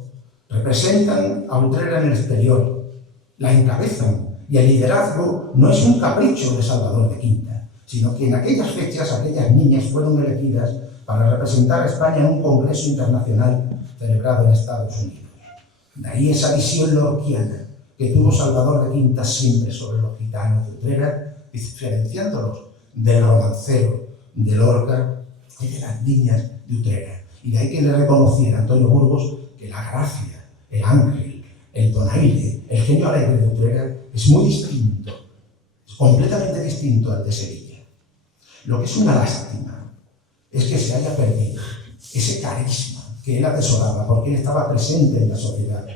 representan a Utrera en el exterior, la encabezan, y el liderazgo no es un capricho de Salvador de Quinta, sino que en aquellas fechas aquellas niñas fueron elegidas para representar a España en un congreso internacional celebrado en Estados Unidos. De ahí esa visión lorquiana que tuvo Salvador de Quinta siempre sobre los gitanos de Utrera, diferenciándolos del romancero de Lorca y de las niñas de Utrera. Y de ahí que le reconociera a Antonio Burgos que la gracia, el ángel, el donaire, el genio alegre de Utrera es muy distinto, es completamente distinto al de Sevilla. Lo que es una lástima es que se haya perdido ese carisma que él atesoraba, porque él estaba presente en la sociedad,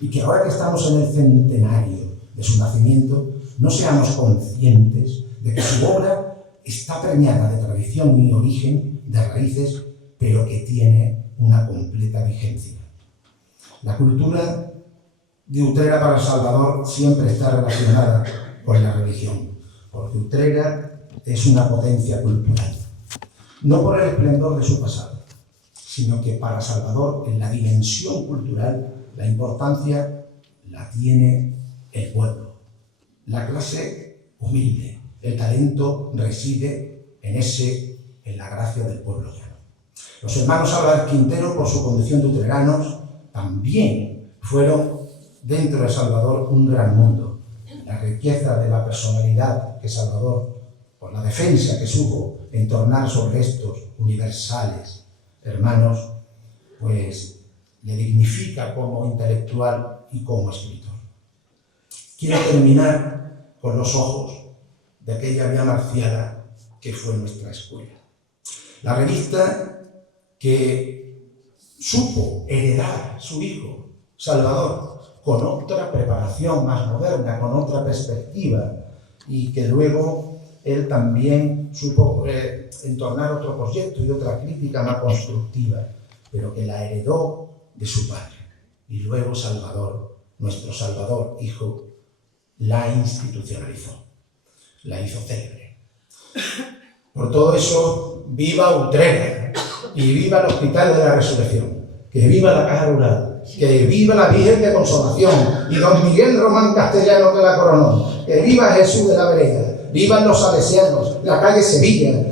y que ahora que estamos en el centenario de su nacimiento, no seamos conscientes de que su obra está preñada de tradición y origen, de raíces, pero que tiene una completa vigencia. La cultura de Utrera para Salvador siempre está relacionada con la religión, porque Utrera es una potencia cultural, no por el esplendor de su pasado, sino que para Salvador, en la dimensión cultural, la importancia la tiene el pueblo, la clase humilde. El talento reside en la gracia del pueblo llano. Los hermanos Álvarez Quintero, por su condición de utreranos, también fueron dentro de Salvador un gran mundo. La riqueza de la personalidad que Salvador, por la defensa que supo entornar sobre estos universales hermanos, pues le dignifica como intelectual y como escritor. Quiero terminar con los ojos de aquella vía marciana que fue nuestra escuela. La revista que supo heredar su hijo, Salvador, con otra preparación más moderna, con otra perspectiva, y que luego él también supo entornar otro proyecto y otra crítica más constructiva, pero que la heredó de su padre. Y luego Salvador, nuestro Salvador, hijo, la institucionalizó, la hizo célebre. Por todo eso, viva Utrera y viva el Hospital de la Resurrección, que viva la Caja Rural, que viva la Virgen de Consolación y don Miguel Román Castellano que la coronó, que viva Jesús de la Vereda, vivan los salesianos, la calle Sevilla,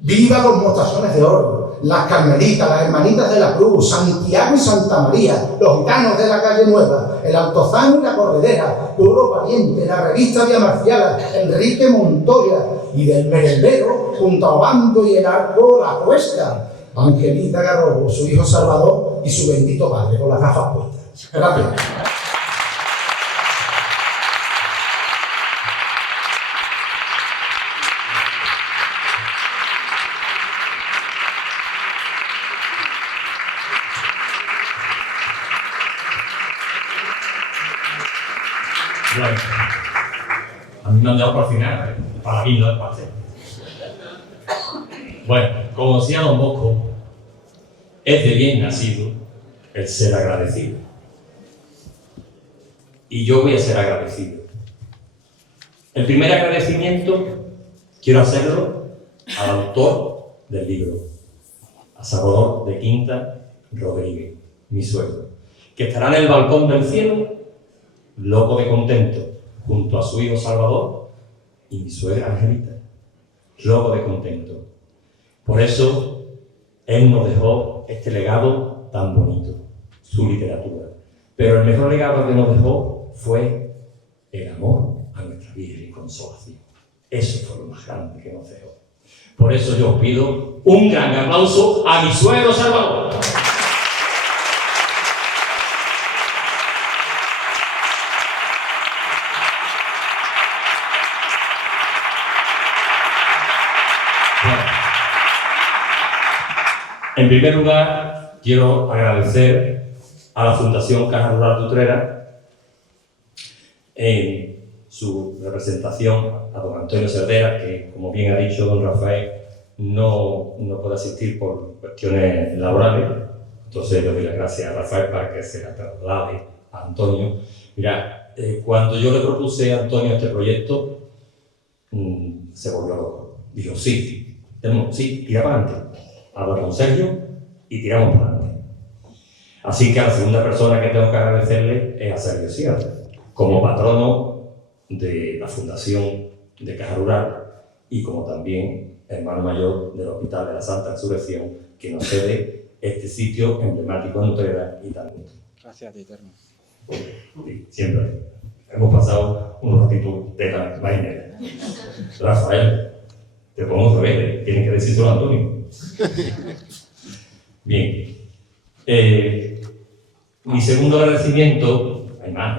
viva los mostazones de oro, las carmelitas, las hermanitas de la Cruz, Santiago y Santa María, los gitanos de la calle Nueva, el Altozano y la Corredera, Curro Pariente, la revista Vía Marciala, Enrique Montoya, y del merendero, junto a Obando y el arco, la Cuesta, Angelita Garrobo, su hijo Salvador y su bendito padre, con las gafas puestas. Gracias. Bueno, a mí me han dado por el final, para mí no es pastel. Bueno, como decía Don Bosco, es de bien nacido el ser agradecido. Y yo voy a ser agradecido. El primer agradecimiento quiero hacerlo al autor del libro, a Salvador de Quinta Rodríguez, mi suegro, que estará en el balcón del cielo, loco de contento, junto a su hijo Salvador y mi suegra Angelita, loco de contento. Por eso, él nos dejó este legado tan bonito, su literatura. Pero el mejor legado que nos dejó fue el amor a nuestra Virgen Consolación. Eso fue lo más grande que nos dejó. Por eso yo os pido un gran aplauso a mi suegro Salvador. En primer lugar, quiero agradecer a la Fundación Caja Rural de Utrera en su representación a don Antonio Cervera, que, como bien ha dicho don Rafael, no puede asistir por cuestiones laborales. Entonces le doy las gracias a Rafael para que se la traslade a Antonio. Mira, cuando yo le propuse a Antonio este proyecto, se volvió loco. Dijo, sí, tira para adelante. Habla con Sergio y tiramos para adelante. Así que a la segunda persona que tengo que agradecerle es a Sergio Sierra, como patrono de la Fundación de Caja Rural y como también hermano mayor del Hospital de la Santa Resurrección, que nos cede este sitio emblemático en Utrera y tan bonito. Gracias a ti, Eterno. Sí, siempre. Hemos pasado unos ratitos de la vaina. Rafael, te pongo deberes, tienes que decírselo a Antonio. Bien. Mi segundo agradecimiento, hay más,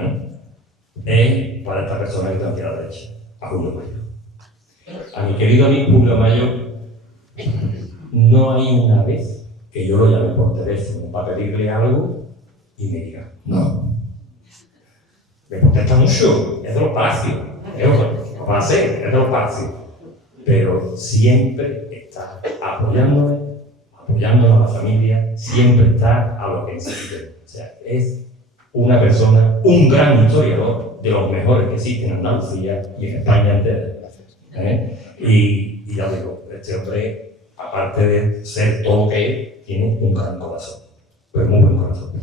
es para esta persona que tengo aquí a la derecha, a Julio Mayo. A mi querido amigo Julio Mayo, no hay una vez que yo lo llame por teléfono para pedirle algo y me diga, no. Me contesta mucho, es de los palacios, no va a ser, es de los palacios. Pero siempre está apoyándome, apoyando a la familia, siempre está a lo que necesite. O sea, es una persona, un gran historiador, de los mejores que existen en Andalucía y en España entera. Y ya digo, este hombre, aparte de ser todo lo que es, tiene un gran corazón, pues muy buen corazón.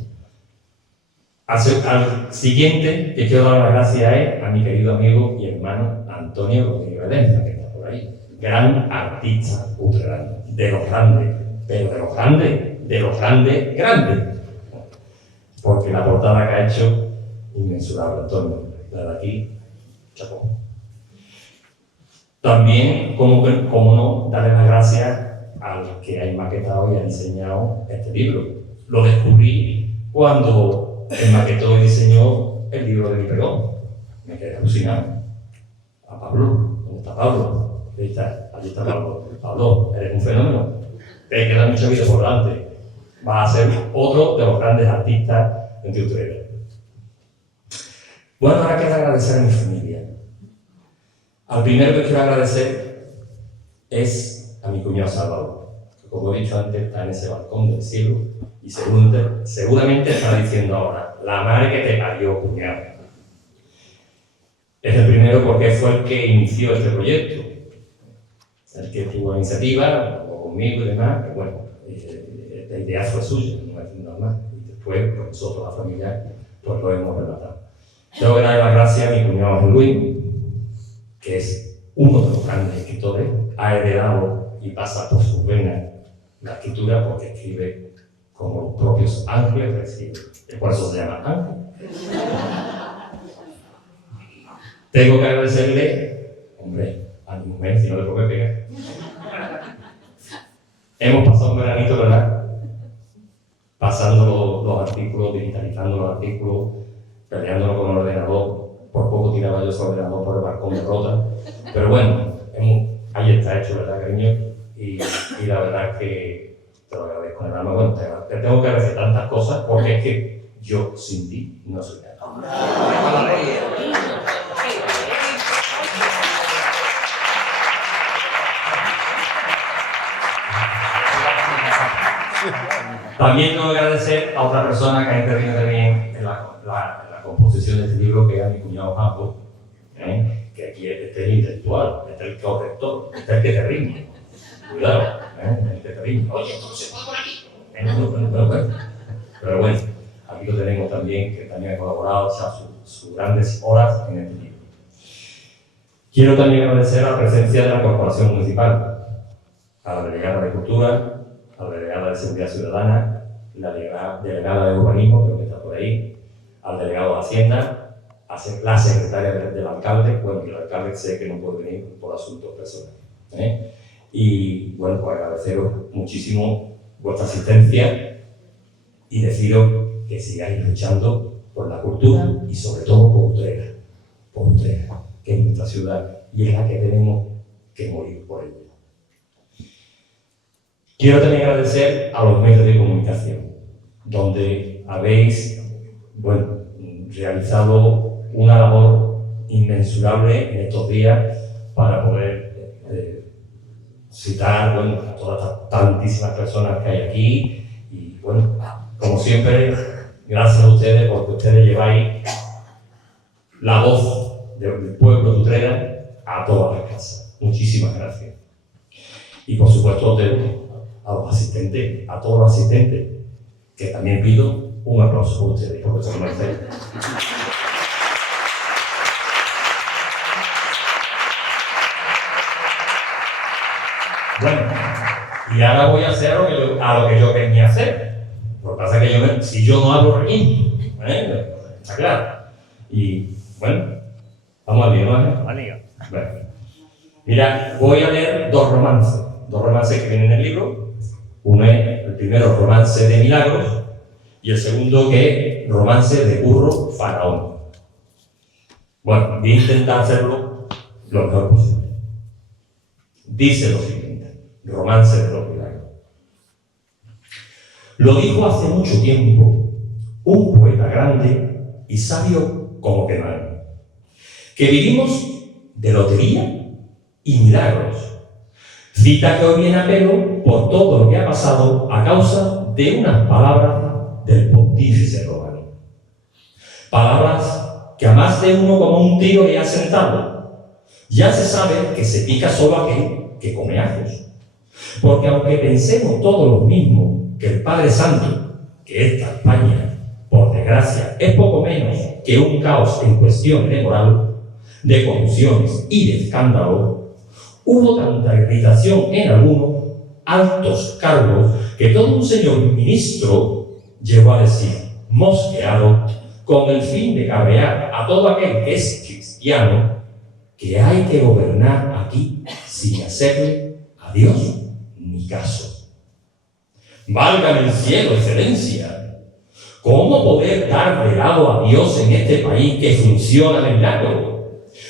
Al siguiente que quiero dar las gracias es a mi querido amigo y hermano Antonio Rodríguez Ledesma, que está por ahí. Gran artista utrerano, de los grandes, pero de los grandes. Porque la portada que ha hecho, inmensurable, Antonio. La de aquí, chapó. También, como no, darle las gracias al que ha maquetado y ha diseñado este libro. Lo descubrí cuando el maquetó y diseñó el libro de mi pregón. Me quedé alucinado. A Pablo, ¿dónde está Pablo? Ahí está Pablo. Pablo, eres un fenómeno. Te queda mucha vida por delante. Vas a ser otro de los grandes artistas de Utrera. Bueno, ahora quiero agradecer a mi familia. Al primero que quiero agradecer es a mi cuñado Salvador, que como he dicho antes está en ese balcón del cielo y seguramente está diciendo ahora, la madre que te parió, cuñado. Es el primero porque fue el que inició este proyecto, el que tuvo la iniciativa, o conmigo y demás, pero bueno, la idea fue suya, no es nada más. Y después, pues nosotros, la familia, pues lo hemos relatado. Tengo que dar las gracias a mi cuñado Luis, que es uno de los grandes escritores, ha heredado y pasa por sus venas la escritura porque escribe como los propios ángeles reciben. Por eso se llama ángel. Tengo que agradecerle, hombre, a mi mujer, si no le puedo pegar. Hemos pasado un veranito, ¿verdad? Pasando los artículos, digitalizando los artículos, peleándolo con el ordenador. Por poco tiraba yo ese ordenador por el balcón de Rota. Pero bueno, ahí está hecho, ¿verdad, cariño? Y la verdad es que te lo agradezco en el alma. Bueno, te tengo que agradecer tantas cosas porque es que yo sin ti no soy nada. También tengo que agradecer a otra persona que ha intervenido también en la composición de este libro, que es a mi cuñado Paco, que aquí este es el intelectual, este es el corrector, este es el que te rinde. Cuidado, el que te rinde. Oye, esto no se puede por aquí. Pero bueno, aquí lo tenemos también, que también ha colaborado, o sea, sus grandes horas en este libro. Quiero también agradecer la presencia de la Corporación Municipal, a la Delegada de Cultura, a la Delegada de Seguridad Ciudadana, la Delegada de Urbanismo, creo que está por ahí, al Delegado de Hacienda, a la Secretaria del Alcalde, bueno, y el Alcalde sé que no puede venir por asuntos personales. Y bueno, pues agradeceros muchísimo vuestra asistencia y deciros que sigáis luchando por la cultura y sobre todo por Utrera, que es nuestra ciudad y es la que tenemos que morir por ella. Quiero también agradecer a los medios de comunicación, donde habéis, bueno, realizado una labor inmensurable en estos días para poder citar, bueno, a todas estas tantísimas personas que hay aquí y, bueno, como siempre, gracias a ustedes porque ustedes lleváis la voz del pueblo de Utrera a todas las casas. Muchísimas gracias. Y por supuesto a los asistentes, a todos los asistentes, que también pido un aplauso por ustedes, porque se lo merecen. Bueno, y ahora voy a hacer a lo que yo venía a hacer. Lo que pasa es que si yo no hablo requinto, está claro. Y bueno, vamos al lío, ¿no? Al lío. Bueno. Mira, voy a leer dos romances que vienen en el libro. Uno es el primero, Romance de Milagros, y el segundo que es Romance de Curro Faraón. Bueno, voy a intentar hacerlo lo mejor posible. Dice lo siguiente, Romance de los Milagros. Lo dijo hace mucho tiempo un poeta grande y sabio como Quemán, que vivimos de lotería y milagros. Cita que hoy viene a pelo por todo lo que ha pasado a causa de unas palabras del pontífice romano. Palabras que a más de uno como un tiro le ha sentado. Ya se sabe que se pica solo aquel que come ajos. Porque aunque pensemos todos lo mismo que el Padre Santo, que esta España, por desgracia, es poco menos que un caos en cuestión de moral, de corrupciones y de escándalo, hubo tanta irritación en algunos altos cargos que todo un señor ministro llegó a decir, mosqueado, con el fin de cabrear a todo aquel que es cristiano, que hay que gobernar aquí sin hacerle a Dios ni caso. Válgame el cielo, excelencia. ¿Cómo poder dar de lado a Dios en este país que funciona de milagro?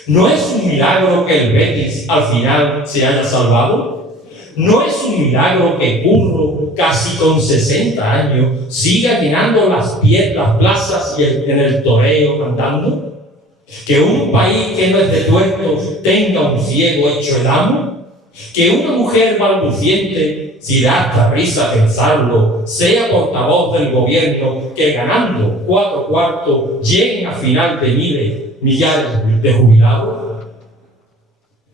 ¿No es un milagro que el Betis al final se haya salvado? ¿No es un milagro que Curro, casi con 60 años, siga llenando las plazas y en el toreo cantando? ¿Que un país que no es de tuertos tenga un ciego hecho el amo? ¿Que una mujer balbuciente, si da hasta risa pensarlo, sea portavoz del gobierno que ganando 4 cuartos lleguen a final de millares de jubilados?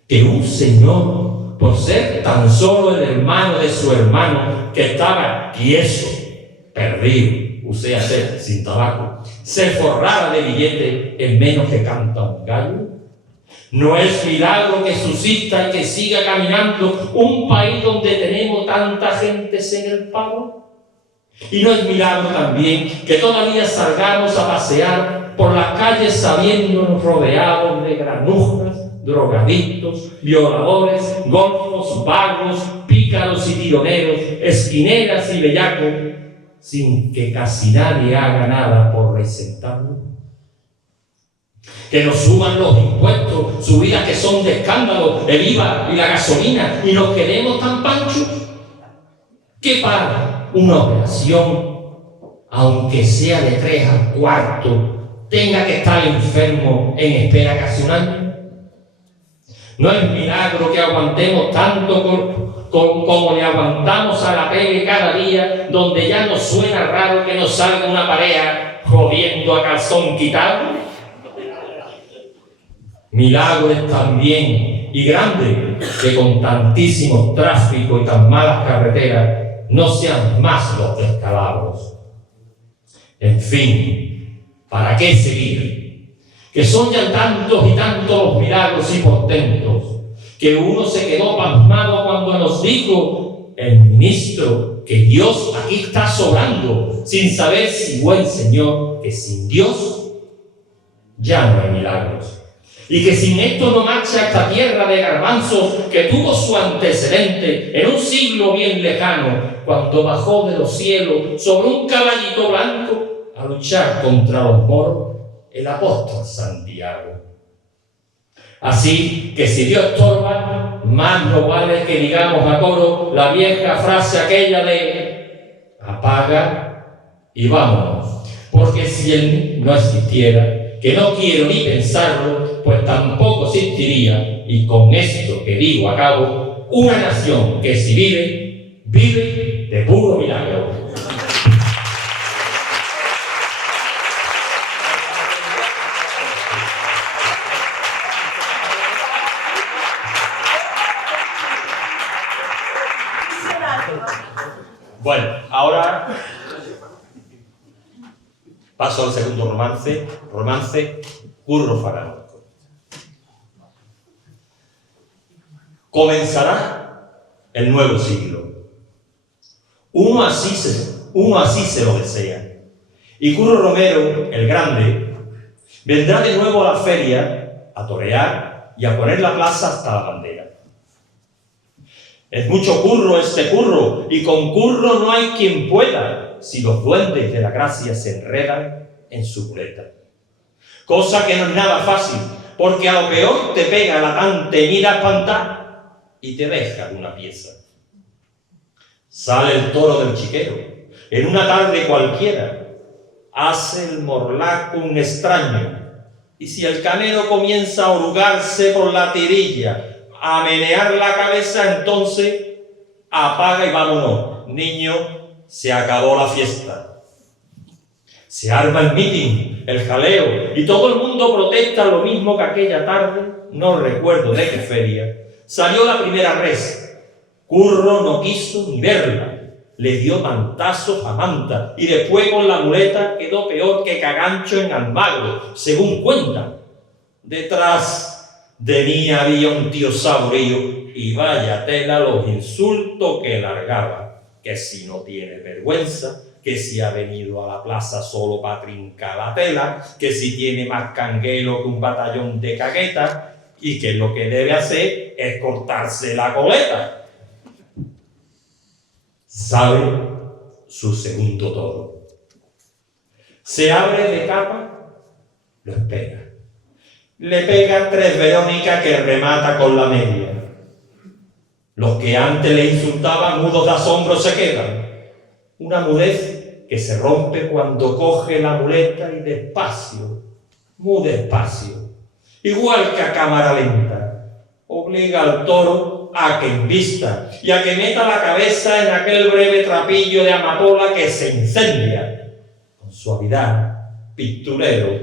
¿Que un señor, por ser tan solo el hermano de su hermano que estaba tieso, perdido, sea sin tabaco, se forrara de billete en menos que canta un gallo? ¿No es milagro que subsista y que siga caminando un país donde tenemos tanta gente en el paro? ¿Y no es milagro también que todavía salgamos a pasear por las calles sabiéndonos rodeados de granujas, drogadictos, violadores, golfos, vagos, pícaros y tironeros, esquineras y bellacos, sin que casi nadie haga nada por resentarlo? Que nos suban los impuestos, subidas que son de escándalo, el IVA y la gasolina, y nos quedemos tan panchos que para una operación, aunque sea de 3 al cuarto, tenga que estar enfermo en espera casi un año. No es milagro que aguantemos tanto como le aguantamos a la pele cada día, donde ya nos suena raro que nos salga una pareja jodiendo a calzón quitado. Milagros también y grande que con tantísimo tráfico y tan malas carreteras no sean más los descalabros. En fin, ¿para qué seguir? Que son ya tantos y tantos los milagros y portentos, que uno se quedó pasmado cuando nos dijo el ministro que Dios aquí está sobrando, sin saber si buen Señor, que sin Dios ya no hay milagros. Y que sin esto no marcha esta tierra de garbanzos que tuvo su antecedente en un siglo bien lejano, cuando bajó de los cielos sobre un caballito blanco a luchar contra los moros el apóstol Santiago. Así que si Dios estorba, más nos vale que digamos a coro la vieja frase aquella de apaga y vámonos, porque si Él no existiera, que no quiero ni pensarlo, pues tampoco existiría, y con esto que digo acabo, una nación que si vive, vive de puro milagro. Bueno, ahora paso al segundo romance Curro Faranco. Comenzará el nuevo siglo. Uno así se lo desea. Y Curro Romero, el grande, vendrá de nuevo a la feria a torear y a poner la plaza hasta la bandera. Es mucho curro este curro, y con curro no hay quien pueda, si los duendes de la gracia se enredan en su muleta. Cosa que no es nada fácil, porque a lo peor te pega la tan temida espantar y te deja de una pieza. Sale el toro del chiquero, en una tarde cualquiera, hace el morlaco un extraño, y si el canero comienza a hurgarse por la tirilla, a menear la cabeza, entonces apaga y vámonos. Niño, se acabó la fiesta. Se arma el mitin, el jaleo, y todo el mundo protesta lo mismo que aquella tarde, no recuerdo de qué feria. Salió la primera res. Curro no quiso ni verla. Le dio mantazos a Manta, y después con la muleta quedó peor que Cagancho en Almagro, según cuentan. Detrás de mí había un tío saborío, y vaya tela los insultos que largaba, que si no tiene vergüenza, que si ha venido a la plaza solo para trincar la tela, que si tiene más canguelo que un batallón de cagueta, y que lo que debe hacer es cortarse la coleta. Sabe su segundo toro. Se abre de capa, lo espera. Le pega 3 Verónicas que remata con la media. Los que antes le insultaban mudos de asombro se quedan. Una mudez que se rompe cuando coge la muleta y despacio, muy despacio, igual que a cámara lenta, obliga al toro a que invista y a que meta la cabeza en aquel breve trapillo de amapola que se incendia, con suavidad, pinturero,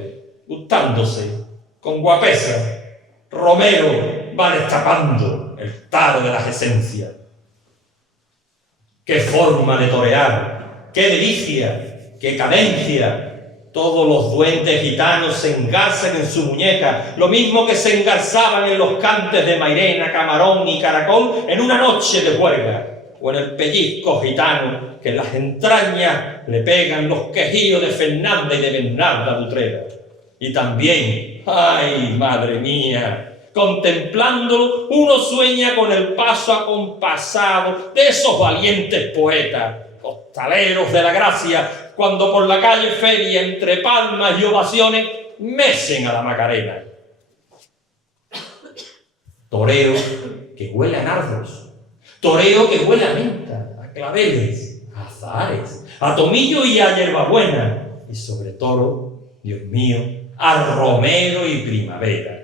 gustándose, con guapesa. Romero va destapando el taro de las esencias. ¡Qué forma de torear! ¡Qué delicia! ¡Qué cadencia! Todos los duendes gitanos se engarzan en su muñeca, lo mismo que se engarzaban en los cantes de Mairena, Camarón y Caracol en una noche de juerga, o en el pellizco gitano que en las entrañas le pegan los quejíos de Fernanda y de Bernarda Utrera. Y también, ¡ay, madre mía!, contemplándolo, uno sueña con el paso acompasado de esos valientes poetas, costaleros de la gracia, cuando por la calle Feria, entre palmas y ovaciones, mecen a la Macarena. Toreo que huele a nardos, toreo que huele a menta, a claveles, a azahares, a tomillo y a hierbabuena, y sobre todo, Dios mío, a romero y primavera.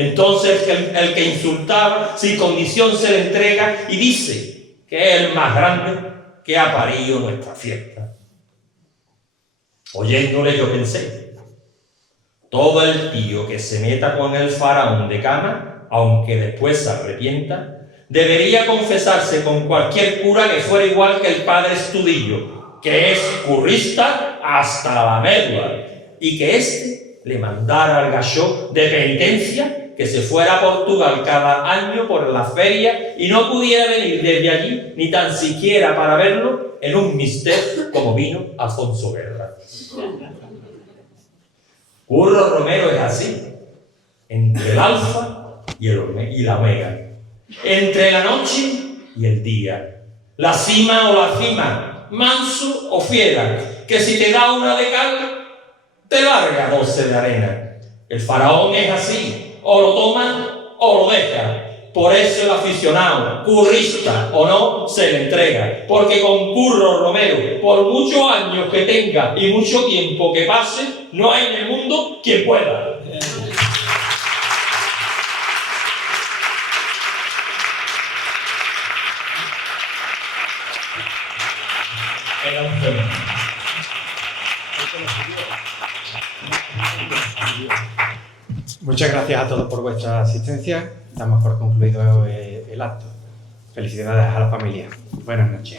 Entonces el que insultaba sin condición se le entrega y dice que es el más grande que ha parido nuestra fiesta. Oyéndole yo pensé, todo el tío que se meta con el faraón de cama, aunque después se arrepienta, debería confesarse con cualquier cura que fuera igual que el padre Estudillo, que es currista hasta la médula, y que éste le mandara al galló de penitencia que se fuera a Portugal cada año por la feria y no pudiera venir desde allí ni tan siquiera para verlo en un mister como vino Alfonso Guerra. Curro Romero es así, entre el alfa y la omega, entre la noche y el día, la cima o la cima, manso o fiera, que si te da una de cal, te larga 12 de arena. El faraón es así, o lo toma o lo deja. Por eso el aficionado, currista o no, se le entrega. Porque con Curro Romero, por muchos años que tenga y mucho tiempo que pase, no hay en el mundo quien pueda. Era un fenómeno. Muchas gracias a todos por vuestra asistencia. Damos por concluido el acto. Felicidades a la familia. Buenas noches.